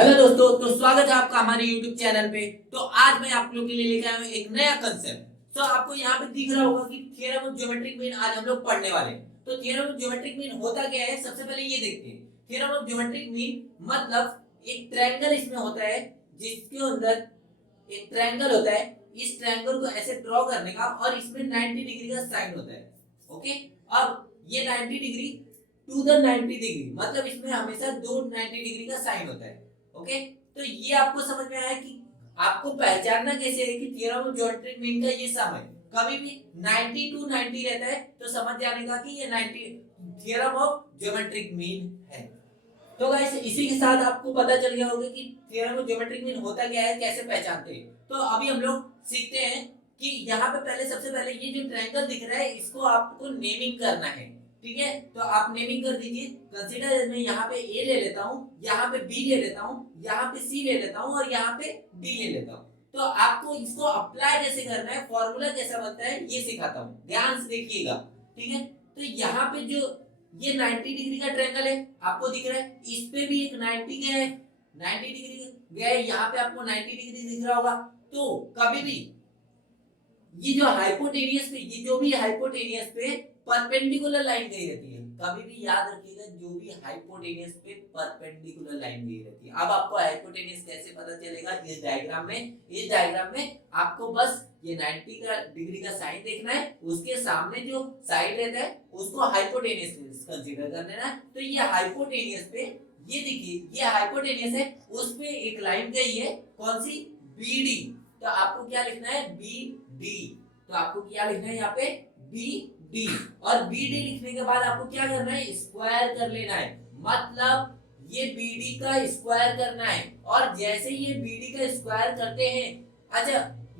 Hello दोस्तों, तो स्वागत है आपका हमारे YouTube चैनल पे। तो आज मैं आप लोग के लिए लेके आया हूँ एक नया कंसेप्ट। तो आपको यहाँ पे दिख रहा होगा कि थ्योरम ऑफ ज्योमेट्रिक मीन आज हम लोग पढ़ने वाले हैं। तो थ्योरम ऑफ ज्योमेट्रिक मीन होता क्या है, सबसे पहले ये देखते हैं। थ्योरम ऑफ ज्योमेट्रिक मीन मतलब एक ट्रायंगल इसमें होता है, जिसके अंदर एक ट्रायंगल होता है। इस ट्रायंगल को ऐसे ड्रॉ करने का और इसमें 90 डिग्री का साइन होता है। ओके, अब ये 90 डिग्री टू द 90 डिग्री, मतलब इसमें हमेशा दो 90 डिग्री का साइन होता है। ओके, तो ये आपको समझ में आया कि आपको पहचानना कैसे है कि थ्योरम ऑफ ज्योमेट्रिक मीन का ये सम है। कभी भी 90 टू 90 रहता है तो समझ जाने का कि ये 90 थ्योरम ऑफ ज्योमेट्रिक मीन है। तो गाइस, इसी के साथ आपको पता चल गया होगा कि थ्योरम ऑफ ज्योमेट्रिक मीन होता क्या है, कैसे पहचानते हैं। तो अभी हम लोग सीखते हैं कि यहाँ पे पहले सबसे पहले ये जो ट्रायंगल दिख रहा है इसको आपको नेमिंग करना है। ठीक है, तो आप नेमिंग कर दीजिए। कंसीडर मैं यहाँ पे ए ले लेता हूँ, यहाँ पे बी ले लेता हूँ, यहाँ पे सी ले लेता हूँ और यहाँ पे डी ले लेता हूँ। तो आपको इसको अप्लाई कैसे करना है, फॉर्मूला कैसा बनता है, ये सिखाता हूँ, ध्यान से देखिएगा। ठीक है, तो यहाँ पे जो ये 90 डिग्री का ट्रायंगल है आपको दिख रहा है, इस पे भी एक 90 गया है, 90 डिग्री गया है, यहाँ पे आपको 90 डिग्री दिख रहा होगा। तो कभी भी ये जो हाइपोटेनियस पे, ये जो भी हाइपोटेनियस पे परपेंडिकुलर लाइन गई रहती है, कभी भी याद रखिएगा, जो भी हाइपोटेनियस पे परपेंडिकुलर लाइन गई रहती है। अब आपको हाइपोटेनियस कैसे पता चलेगा, इस डायग्राम में, इस डायग्राम में आपको बस ये 90 का डिग्री का साइन देखना है, उसके सामने जो साइड रहता है उसको हाइपोटेनियस कंसीडर कर लेना है। तो ये हाइपोटेनियस पे, ये देखिए ये हाइपोटेनियस है, उस पे एक लाइन गई है, कौन सी, बीडी। तो आपको क्या लिखना है, बी डी। तो आपको क्या लिखना है यहाँ पे, बी डी। और बी डी लिखने के बाद आपको क्या करना है, स्क्वायर कर लेना है। मतलब ये बीडी का स्क्वायर करना है। और जैसे ये बीडी का स्क्वायर करते हैं, अच्छा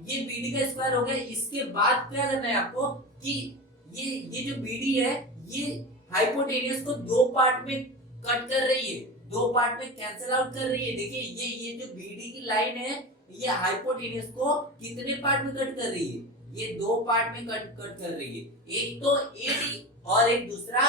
ये बीडी का स्क्वायर हो गया, इसके बाद क्या करना है आपको कि ये जो बीडी है ये हाइपोटेनियस को दो पार्ट में कट कर रही है, दो पार्ट में कैंसिल आउट कर रही है। देखिए ये जो बीडी की लाइन है ये हाइपोटेनियस को कितने पार्ट में कट कर रही है, ये दो पार्ट में कट कर रही है। एक तो एडी और एक दूसरा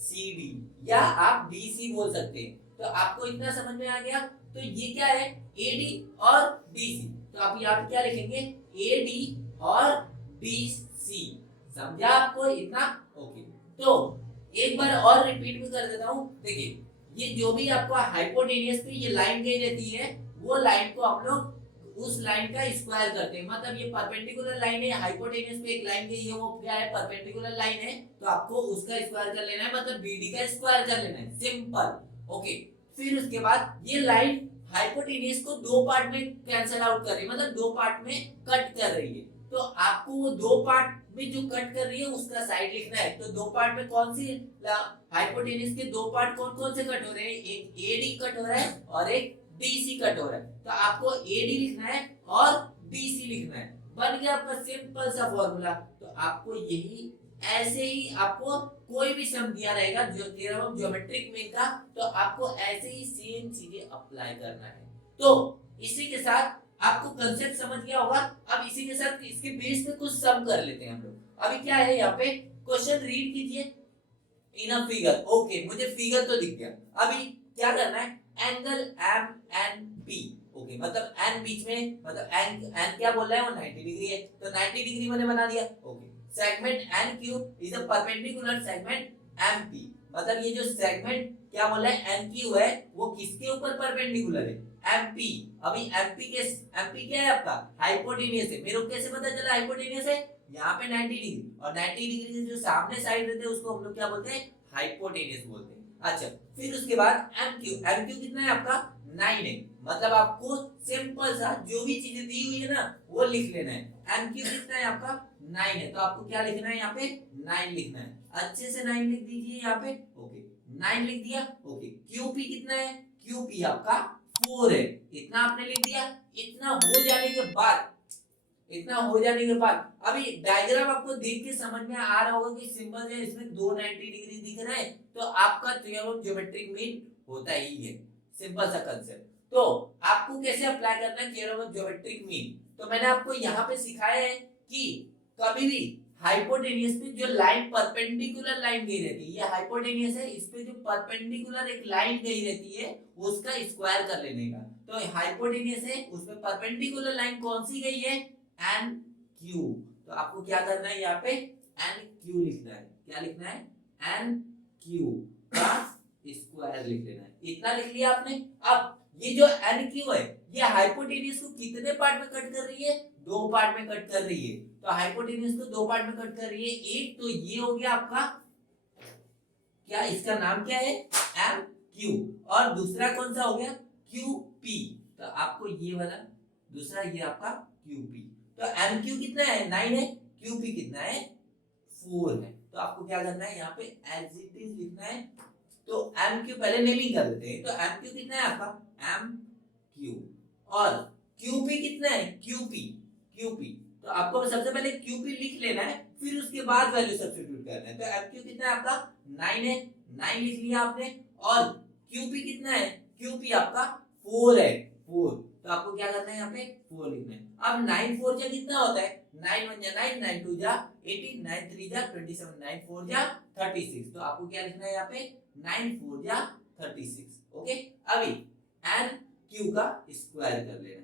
सीडी, या आप डीसी बोल सकते हैं। तो आपको इतना समझ में आ गया। तो ये क्या है, एडी और डीसी। तो आप यहाँ पे क्या लिखेंगे, एडी और डीसी। समझा आपको इतना, ओके। तो एक बार और रिपीट भी कर देता हूँ। देखिए ये जो भी आपका हाइपोटेनियस पे ये लाइन गई रहती है, वो लाइन को हम लोग उस लाइन का स्क्वायर करते हैं। मतलब ये परपेंडिकुलर लाइन है, हाइपोटेनियस पे एक लाइन गई है, वो क्या है, परपेंडिकुलर लाइन है, तो आपको उसका स्क्वायर कर लेना है, मतलब बीडी का स्क्वायर कर लेना है, सिंपल। ओके, फिर उसके बाद ये लाइन हाइपोटेनियस को दो पार्ट में कैंसिल आउट कर रही है, मतलब दो पार्ट में कट कर रही है। तो आपको वो दो पार्ट में जो कट कर रही है उसका साइड लिखना है। तो दो पार्ट में कौन सी, हाइपोटेनियस के दो पार्ट कौन कौन से कट हो रहे हैं, एक एडी कट हो रहा है और एक डीसी कट हो रहा है। तो आपको एडी लिखना है और डीसी लिखना है, बन गया आपका सिंपल सा फॉर्मूला। तो आपको यही ऐसे ही आपको कोई भी सम दिया रहेगा जो थ्योरम ऑफ ज्योमेट्रिक मीन का, तो आपको ऐसे ही सेम चीजें अप्लाई करना है। तो इसी के साथ आपको कंसेप्ट समझ गया होगा। अब इसी के साथ इसके बेस पे कुछ सम कर लेते हैं हम लोग। अभी क्या है यहाँ पे, क्वेश्चन रीड कीजिए इन अ फिगर। ओके, मुझे फिगर तो दिख गया। अभी क्या करना है, angle M N P. Okay, मतलब एन बीच में, मतलब एन क्या बोल रहा है, वो 90 डिग्री है, तो 90 डिग्री मैंने बना दिया। Okay, segment N Q is a perpendicular segment M P. मतलब ये जो सेगमेंट क्या बोल रहा है, एन क्यू है, वो किसके ऊपर परपेंडिकुलर है, एमपी। अभी एमपी क्या है आपका, हाइपोटेनियस है। मेरे को कैसे पता चला हाइपोटेनियस है, यहाँ पे 90 डिग्री और 90 डिग्री से जो सामने साइड रहते हैं उसको हम लोग क्या बोलते हैं, हाइपोटेनियस बोलते हैं। अच्छा, फिर उसके बाद एमक्यू कितना है आपका, 9 है। मतलब आपको सिंपल सा जो भी चीजें दी हुई है ना वो लिख लेना है। एमक्यू कितना है आपका, 9 है, तो आपको क्या लिखना है यहाँ पे, 9 लिखना है। अच्छे से 9 लिख दीजिए यहाँ पे। ओके, 9 लिख दिया। ओके, क्यूपी कितना है, क्यूपी आपका 4 है, इतना आपने लिख दिया। इतना हो जाने के बाद, इतना हो जाने के बाद अभी डायग्राम आपको देख के समझ में आ रहा होगा कि सिंबल है, इसमें दो 90 डिग्री दिख रहा है, तो आपका थ्योरम ऑफ ज्योमेट्रिक मीन होता ही है। सिंपल सा कंसेप्ट। तो आपको कैसे अप्लाई करना है थ्योरम ऑफ ज्योमेट्रिक मीन, तो मैंने आपको यहाँ पे सिखाया है कि कभी भी हाइपोटेनियस पे जो लाइन परपेंडिकुलर लाइन गई रहती है, ये हाइपोटेनियस है, इस पे जो परपेंडिकुलर एक लाइन गई रहती है उसका स्क्वायर कर लेने का। तो हाइपोटेनियस है, उसमें परपेंडिकुलर लाइन कौन सी गई है, एन क्यू। तो आपको क्या करना है, यहाँ पे एन क्यू लिखना है। क्या लिखना है, एन क्यू का स्क्वायर लिख लेना है। इतना लिख लिया आपने। अब ये जो एन क्यू है ये हाइपोटेनियस को कितने पार्ट में कट कर रही है, दो पार्ट में कट कर रही है। तो हाइपोटेनियस को दो पार्ट में कट कर रही है। एक तो ये हो गया आपका, क्या इसका नाम क्या है, एम क्यू, और दूसरा कौन सा हो गया, क्यू पी। तो आपको ये वाला दूसरा, ये आपका क्यू पी। तो एम क्यू कितना है, 9 है, क्यू पी कितना है, 4 है। तो आपको क्या करना है, यहाँ पे एज इट इज लिखना है। तो एम क्यू पहले नेमिंग कर देते हैं। तो एम क्यू कितना है आपका, एम क्यू, और क्यूपी कितना है, क्यूपी, क्यूपी। तो आपको सबसे पहले क्यूपी लिख लेना है, फिर उसके बाद वैल्यू सब्स्टिट्यूट करना है। तो एम क्यू कितना है आपका, 9 है, 9 लिख लिया आपने। और क्यूपी कितना है, क्यूपी आपका 4 है, 4। तो आपको क्या करना है, यहाँ पे 4 लिखना है। अब 9 4 जा कितना होता है, 9 1 जा 9, 9 2 जा 18, 9 3 जा 27, 9 4 जा 36। तो आपको क्या लिखना है यहाँ पे, 9 4 जा 36। ओके, अभी एन क्यू का स्क्वायर कर लेना है।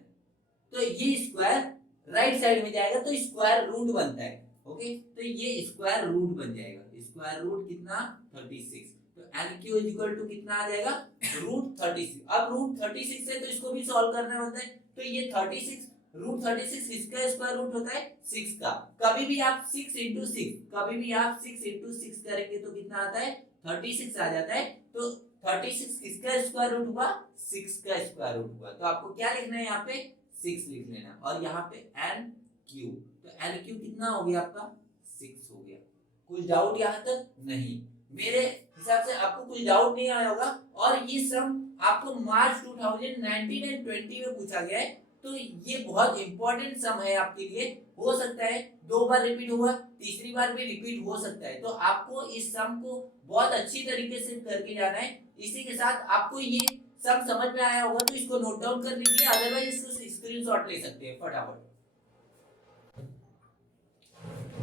तो ये स्क्वायर राइट साइड में जाएगा तो स्क्वायर रूट बनता है। ओके, तो ये स्क्वायर रूट बन जाएगा। स्क्वायर रूट कितना, 36। तो N Q is equal to कितना आ जाएगा, रूट 36। अब रूट 36 है तो इसको भी सॉल्व करना होता है। तो ये 36 रूट 36 इसका स्क्वायर रूट होता है 6 का। कभी भी आप 6 इंटू 6, कभी भी आप 6 इंटू 6 करेंगे तो कितना आता है, 36 आ जाता है। तो 36 किसका स्क्वायर रूट हुआ, 6 का स्क्वायर रूट हुआ। तो आपको क्या लिखना है, यहाँ पे 6 लिख लेना, और यहाँ पे एन क्यू। तो एन क्यू कितना हो गया आपका, 6 हो गया। कुछ डाउट यहाँ तक नहीं, मेरे हिसाब से आपको कुछ डाउट नहीं आया होगा। और ये सम आपको मार्च 2019 एंड 20 में पूछा गया है। तो ये बहुत इंपॉर्टेंट सम है आपके लिए। हो सकता है 2 बार रिपीट हुआ, तीसरी बार भी रिपीट हो सकता है। तो आपको इस सम को बहुत अच्छी तरीके से करके जाना है। इसी के साथ आपको ये सब समझ में आया होगा तो इसको नोट डाउन कर लीजिए, अदरवाइज इसको स्क्रीनशॉट ले सकते हैं फटाफट।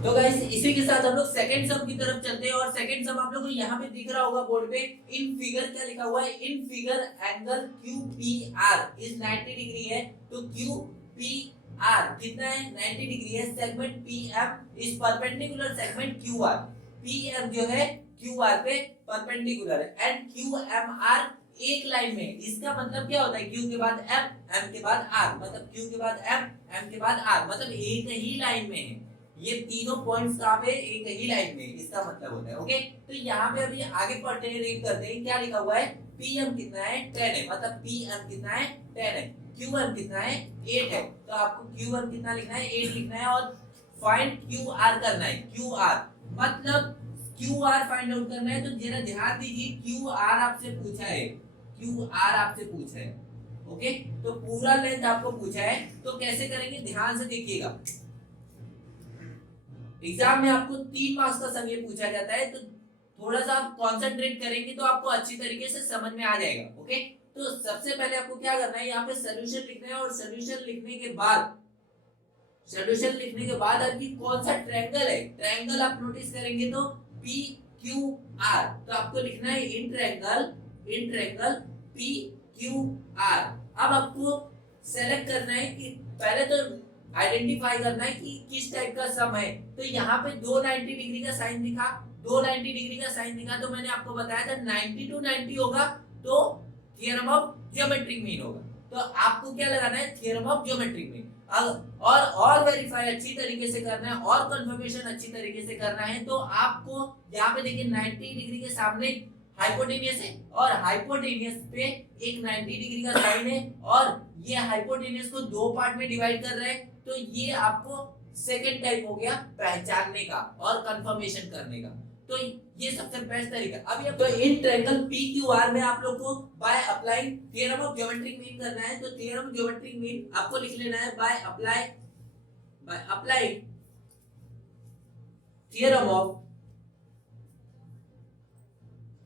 तो गाइस इसी के साथ हम लोग सेकंड सम की तरफ चलते हैं। और सेकंड सम आप लोगों को यहाँ पे दिख रहा होगा बोर्ड पे, इन फिगर क्या लिखा हुआ है, in figure angle QPR is 90 degree है। तो QPR कितना है, 90 डिग्री है। Segment PM is perpendicular segment QR। PM जो है QR पे परपेंडिकुलर है, एंड QMR एक लाइन में। इसका मतलब क्या होता है, Q के बाद M, M के बाद R, मतलब Q के बाद M, M के बाद R, मतलब एक ही लाइन में है। ये तीनों पॉइंट्स कहाँ पे, एक ही लाइन में, इसका मतलब होता है। ओके, तो यहाँ पे अभी आगे पढ़ते हैं, रीड करते हैं क्या लिखा हुआ है। PM कितना है, 10 है, मतलब PM कितना है, 10 है। Q1 कितना है, 8 है। तो आपको Q1 कितना लिखना है, 8 लिखना है। और फाइंड QR करना है। QR मतलब QR फाइंड आउट करना है। तो जरा ध्यान दीजिए, QR आपसे पूछा है, QR आपसे पूछा है। ओके, तो पूरा लेंथ आपको पूछा है, तो कैसे करेंगे ध्यान से देखिएगा। एग्जाम में आपको 3 मार्क्स का सम ये पूछा जाता है, तो थोड़ा सा आप कंसंट्रेट करेंगे तो आपको अच्छी तरीके से समझ में आ जाएगा। ओके, तो सबसे पहले आपको क्या करना है, यहाँ पे सॉल्यूशन लिखना है। और सॉल्यूशन लिखने के बाद, सॉल्यूशन लिखने के बाद आपकी कौन सा ट्रायंगल है, ट्रायंगल आप नोटिस करेंगे तो PQR। तो आपको लिखना है इन ट्रायंगल PQR। अब आपको सेलेक्ट करना है कि पहले तो आइडेंटिफाई करना है कि किस टाइप का सम है। तो यहाँ पे 290 डिग्री का साइन दिखा, 290 डिग्री का साइन दिखा, तो मैंने आपको बताया था 90 to 90 होगा तो थ्योरम ऑफ ज्योमेट्रिक मीन होगा। तो आपको क्या लगाना है, थ्योरम ऑफ ज्योमेट्रिक मीन। और वेरीफाई अच्छी तरीके से करना है, और कंफर्मेशन अच्छी तरीके से करना है। तो आपको यहाँ पे देखिए 90 डिग्री के सामने हाइपोटेनियस है, और हाइपोटेनियस पे एक 90 डिग्री का साइन है, और ये हाइपोटेनियस को दो पार्ट में डिवाइड कर रहे हैं। तो ये आपको सेकंड टाइप हो गया पहचानने का और कंफर्मेशन करने का। तो ये सबसे बेस्ट तरीका। अभी तो इन ट्रायंगल PQR में आप लोग को bye applying theorem of geometric mean करना है। तो थ्योरम ऑफ ज्योमेट्रिक मीन आपको लिख लेना है by applying theorem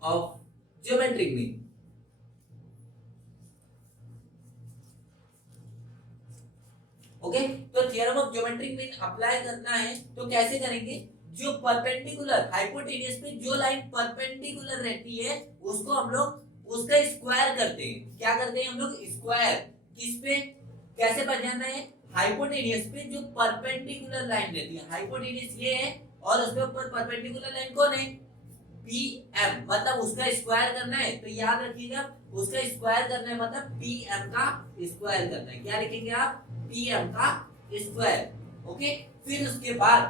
of geometric mean. Okay, तो theorem of geometric mean apply करना है तो कैसे करेंगे, जो परपेंडिकुलर हाइपोटेनियस पे जो लाइन परपेंडिकुलर रहती है उसको हम लोग उसका स्क्वायर करते हैं। क्या करते हैं हम लोग? स्क्वायर। किस पे? कैसे बनाना है? हाइपोटेनियस पे जो परपेंडिकुलर लाइन रहती है, हाइपोटेनियस ये है और उसके ऊपर परपेंडिकुलर लाइन कौन है? PM, मतलब उसका स्क्वायर करना है। तो याद रखिएगा उसका स्क्वायर करना है मतलब PM का स्क्वायर करना है। क्या लिखेंगे आप? PM का स्क्वायर। ओके, फिर उसके बाद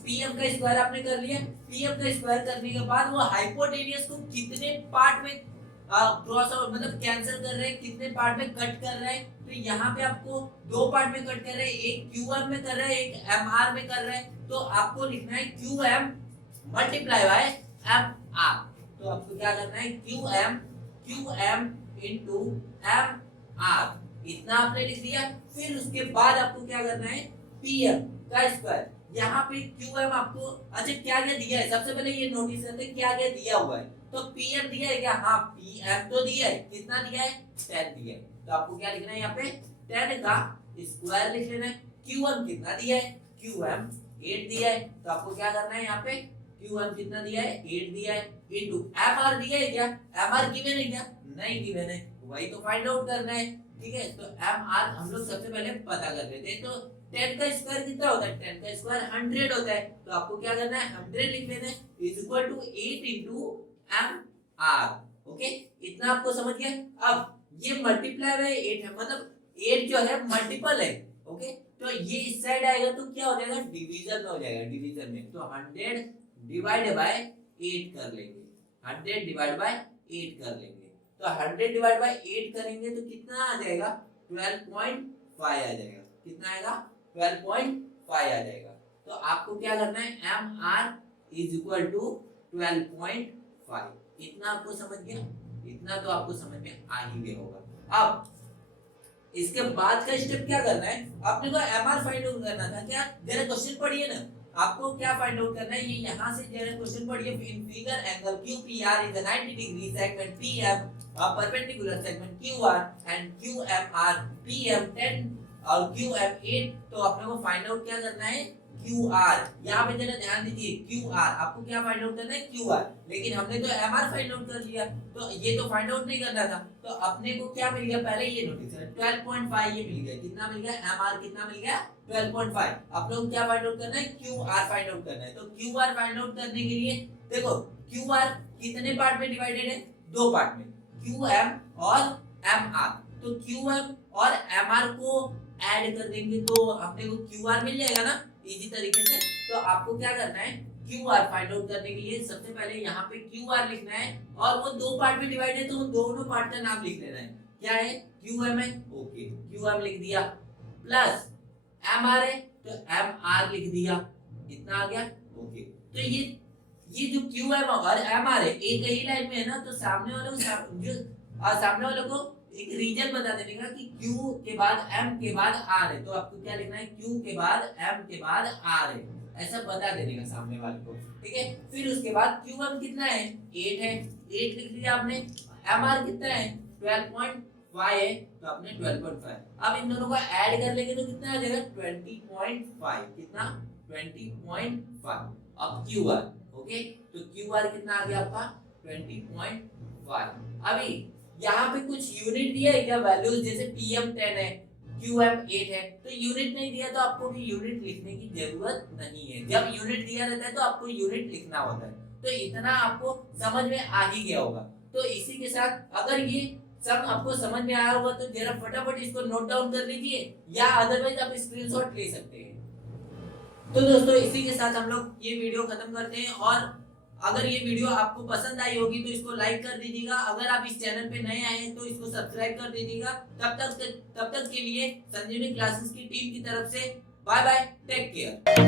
PM का स्क्वायर आपने कर लिया। PM का स्क्वायर करने के बाद वो हाइपोटेनियस को कितने पार्ट में क्रॉस आउट मतलब कैंसिल कर रहे हैं, कितने पार्ट में कट कर रहे हैं? तो यहाँ पे आपको दो पार्ट में कट कर रहे हैं, एक QM में कर रहे हैं, एक MR में कर रहे हैं। तो आपको लिखना है QM मल्टीप्लाई बाय MR। तो आपको क्या करना है? QM इंटू MR, इतना आपने लिख दिया। फिर उसके बाद आपको क्या करना है? PM का स्क्वायर। यहाँ पे QM आपको अच्छा क्या क्या दिया है सबसे पहले ये नोटिस करते हैं क्या क्या दिया हुआ है। तो PM दिया है क्या? हाँ, PM तो दिया है। कितना दिया है? 10 दिया है। तो आपको क्या लिखना है यहाँ पे? 10 का स्क्वायर लिख लेना है। QM कितना दिया है? QM 8 दिया है। तो आपको क्या करना है यहाँ पे? QM कितना दिया है? 8 दिया है इनटू MR दिया है क्या? MR गिवन है क्या? नहीं गिवन है, वही तो फाइंड आउट करना है। ठीक है, तो MR हम लोग सबसे पहले पता कर लेते हैं। तो 10 का स्क्वायर कितना होता है? 10 का स्क्वायर 100 होता है। तो आपको क्या करना है? 100 लिख लेना है is equal to 8 into MR। Okay, इतना आपको समझ गया। अब ये मल्टीप्लाई बाय 8 है, मतलब 8 जो है मल्टीपल है। ओके, तो ये इस साइड आएगा तो क्या हो जाएगा? डिवीजन हो जाएगा। डिवीजन में तो 100 डिवाइड बाय 8 कर लेंगे। 100 डिवाइड बाय 8 कर लेंगे। तो 100 डिवाइड बाय 8 करेंगे तो कितना आ जाएगा? 12.5 आ जाएगा। कितना आएगा? 12.5 आ जाएगा। तो आपको क्या करना है? MR is equal to 12.5। इतना आपको समझ गया? इतना तो आपको समझ में आ ही गया होगा। अब इसके बाद का स्टेप क्या करना है? आपने को MR फाइंड आउट करना था। क्या जरा क्वेश्चन पढ़िए ना, आपको क्या फाइंड आउट करना है? ये यहाँ से जरा क्वेश्चन पढ़िए। In figure angle QPR is a 90 degree segment PM perpendicular segment QR and QMR PM 10 और QM 8। तो अपने को फाइंड आउट क्या करना है? QR। यहाँ पे जरा ध्यान दीजिए, QR आपको क्या फाइंड आउट करना है? QR। लेकिन हमने तो MR फाइंड आउट कर लिया, तो ये तो फाइंड आउट नहीं करना था। तो अपने को क्या मिल गया? पहले ये नोटिस करें, 12.5 ये मिल गया। कितना मिल गया? MR कितना मिल गया? 12.5। आप लोग क्या फाइंड आउट करना है? QR फाइंड आउट करना है। तो QR फाइंड आउट करने के लिए देखो QR कितने पार्ट में डिवाइडेड है? दो पार्ट में, QM और MR। तो QM और MR को ऐड कर देंगे तो अपने को QR मिल जाएगा ना इजी तरीके से। तो आपको क्या करना है? QR फाइंड आउट करने के लिए सबसे पहले यहाँ पे QR लिखना है और वो दो पार्ट में डिवाइड है तो दोनों पार्ट का नाम लिख लेना है। क्या है? QM है। ओके, QM लिख दिया। प्लस MR है तो MR लिख दिया। इतना आ गया। ओके, तो ये जो QM और MR है एक ही लाइन में है ना, तो सामने वाले को एक रीजन बता देने का कि Q के बाद M के बाद R है। तो आपको क्या लिखना है? Q के बाद M के बाद R है, ऐसा बता देने का सामने वाले को। ठीक है, फिर उसके बाद QM कितना है? 8 है, 8 लिख लिया आपने। MR कितना है? 12.5 है, तो आपने 12.5। अब इन दोनों को ऐड कर लेंगे तो कितना आ जाएगा? 20.5। कितना? 20.5। अब QR। ओके, तो QR कितना आ गया आपका? 20.5। अभी यहाँ पे कुछ यूनिट दिया है क्या? वैल्यूज जैसे PM 10 है, QM 8 है, तो यूनिट नहीं दिया तो आपको भी यूनिट लिखने की जरूरत नहीं है। जब यूनिट दिया रहता है तो आपको यूनिट लिखना होता है। तो इतना आपको समझ में आ ही गया होगा। तो इसी के साथ अगर ये सब आपको समझ में आया होगा तो जरा फटाफट इसको नोट डाउन कर लीजिए या अदरवाइज आप स्क्रीनशॉट ले सकते हैं। तो दोस्तों इसी के साथ हम लोग ये वीडियो खत्म करते हैं। और अगर ये वीडियो आपको पसंद आई होगी तो इसको लाइक कर दीजिएगा। अगर आप इस चैनल पे नए आए हैं तो इसको सब्सक्राइब कर दीजिएगा। तब तक के लिए संजीवनी क्लासेस की टीम की तरफ से बाय बाय, टेक केयर।